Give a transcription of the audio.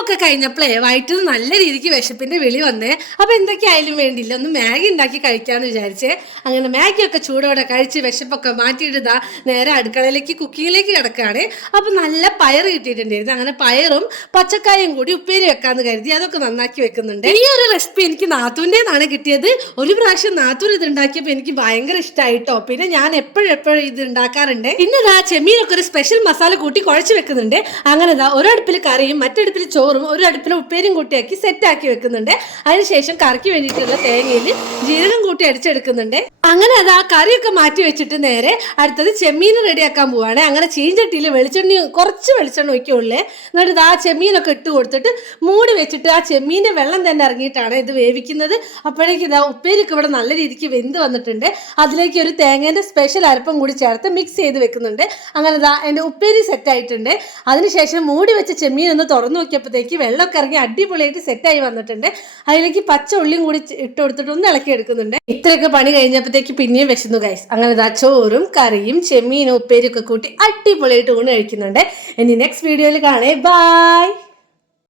ഊണൊക്കെ കഴിഞ്ഞപ്പോഴേ വയറ്റിൽ നല്ല രീതിക്ക് വിശപ്പിന്റെ വിളി വന്നേ. അപ്പൊ എന്തൊക്കെയായാലും വേണ്ടിയില്ല, ഒന്ന് മാഗി ഉണ്ടാക്കി കഴിക്കാന്ന് വിചാരിച്ചേ. അങ്ങനെ മാഗിയൊക്കെ ചൂടോടെ കഴിച്ച് വിശപ്പൊക്കെ മാറ്റിയിട്ടാ നേരെ അടുക്കളയിലേക്ക് കുക്കിങ്ങിലേക്ക് കിടക്കുകയാണ്. അപ്പൊ നല്ല പയർ കിട്ടിയിട്ടുണ്ടായിരുന്നു. അങ്ങനെ പയറും പച്ചക്കായും കൂടി ഉപ്പേരി വെക്കാന്ന് കരുതി അതൊക്കെ നന്നാക്കി വെക്കുന്നുണ്ട്. ഈ ഒരു റെസിപ്പി എനിക്ക് നാത്തൂൻ്റെതാണ് കിട്ടിയത്. ഒരു പ്രാവശ്യം നാത്തൂർ ഇത് ഉണ്ടാക്കിയപ്പോൾ എനിക്ക് ഭയങ്കര ഇഷ്ടമായിട്ടോ. പിന്നെ ഞാൻ എപ്പോഴും ഇത് ഉണ്ടാക്കാറുണ്ട്. പിന്നെ ഇതാ ചെമ്മീനൊക്കെ ഒരു സ്പെഷ്യൽ മസാല കൂട്ടി കുഴച്ച് വെക്കുന്നുണ്ട്. അങ്ങനെ ഇതാ ഒരടുപ്പിൽ കറിയും മറ്റടുപ്പിൽ ചോറും ഒരു അടുപ്പിൽ ഉപ്പേരും കൂട്ടിയാക്കി സെറ്റാക്കി വെക്കുന്നുണ്ട്. അതിനുശേഷം കറിക്ക് വേണ്ടിയിട്ടുള്ള തേങ്ങയിൽ ജീരകം കൂട്ടി അടിച്ചെടുക്കുന്നുണ്ട്. അങ്ങനെ അതാ കറിയൊക്കെ മാറ്റി വെച്ചിട്ട് നേരെ അടുത്തത് ചെമ്മീൻ റെഡിയാക്കാൻ പോവാണ്. അങ്ങനെ ചീഞ്ചട്ടിയിൽ കുറച്ച് വെളിച്ചെണ്ണ ഒഴിക്കുള്ളേ. എന്നിട്ട് ആ ചെമ്മീനൊക്കെ ഇട്ട് കൊടുത്തിട്ട് മൂടി വെച്ചിട്ട് ആ ചെമ്മീൻ്റെ വെള്ളം തന്നെ ഇറങ്ങിയിട്ടാണ് ഇത് വേവിക്കുന്നത്. അപ്പോഴേക്കും ഇതാ ഉപ്പേരിക്ക് ഇവിടെ നല്ല രീതിക്ക് വെന്ത് വന്നിട്ടുണ്ട്. അതിലേക്ക് ഒരു തേങ്ങേൻ്റെ സ്പെഷ്യൽ അരപ്പം കൂടി ചേർത്ത് മിക്സ് ചെയ്ത് വെക്കുന്നുണ്ട്. അങ്ങനെ ഇതാ എൻ്റെ ഉപ്പേരി സെറ്റായിട്ടുണ്ട്. അതിനുശേഷം മൂടി വെച്ച ചെമ്മീൻ ഒന്ന് തുറന്നു നോക്കിയപ്പോഴത്തേക്ക് വെള്ളമൊക്കെ ഇറങ്ങി അടിപൊളിയായിട്ട് സെറ്റായി വന്നിട്ടുണ്ട്. അതിലേക്ക് പച്ച ഉള്ളിയും കൂടി ഇട്ട് കൊടുത്തിട്ട് ഒന്ന് ഇളക്കി എടുക്കുന്നുണ്ട്. ഇത്രയൊക്കെ പണി കഴിഞ്ഞപ്പോഴത്തേക്ക് പിന്നെയും വിശന്നു ഗൈസ്. അങ്ങനെ ഇതാ ചോറും കറിയും ചെമ്മീനും ഉപ്പേരിയൊക്കെ കൂട്ടി അടിപൊളിയായിട്ട് ഊണ് കഴിക്കുന്നുണ്ട്. ഇനി നെക്സ്റ്റ് വീഡിയോയിൽ കാണേ. ബൈ.